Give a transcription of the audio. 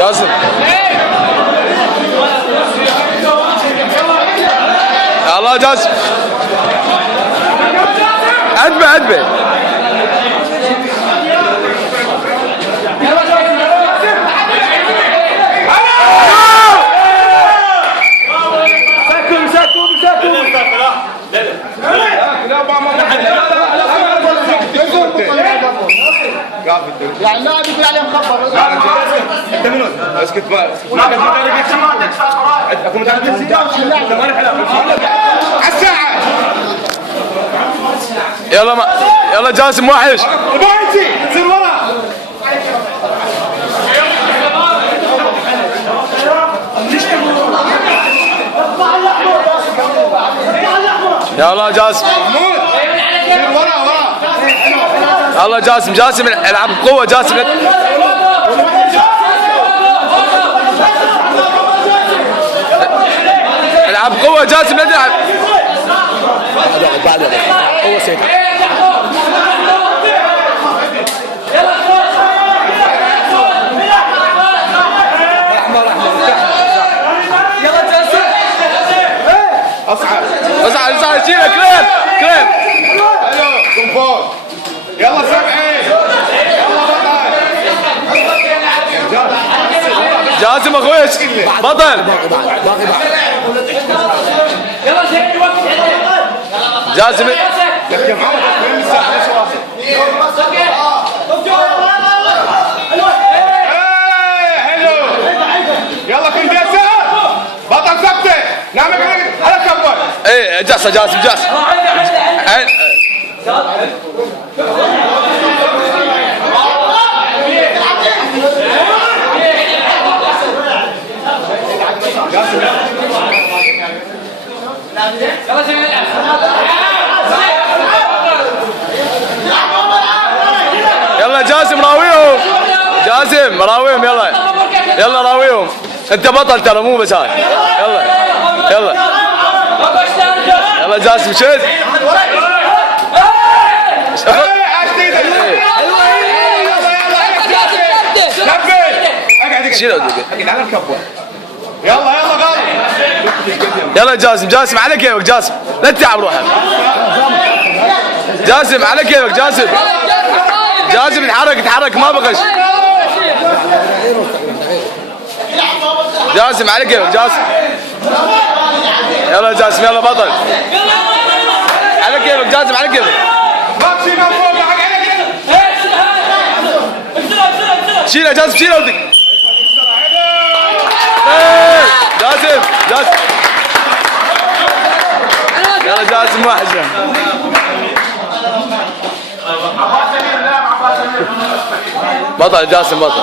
جاسم يلا جاسم عدبه يعني اللاعب يقول عليه مخبر. انت منو؟ اسكت ما اكو مدرب تنسيق على الساعه. يلا جاسم وحش بايتي سير ورا. يلا جاسم سير ورا. يلا جاسم العب بقوه جاسم. العب بقوه جاسم لا تلعب. بعد هو سيف. يلا جاسم اصعد شيله كريم الو قم فوق. يلا سبعي يلا بطل جاسم اخوي بطل يلا زين الوقت جاسم يا محمد وين الساعه ليش واصل؟ حلو يلا كنت يا سهل بطل ثبته نعم على كبر. ايه جاسم يلا جاسم راويهم يلا راويهم. انت بطل ترى مو بس هاي. يلا جاسم شد يلا جاسم على كيفك جاسم لا تتعب روحك. جاسم على كيفك جاسم اتحرك ما بغش. جاسم على كيفك يلا جاسم يلا بطل على كيفك جاسم على كيفك. شيله جاسم شيله ودك. جاسم يلا جاسم وحشه. بطل جاسم بطل.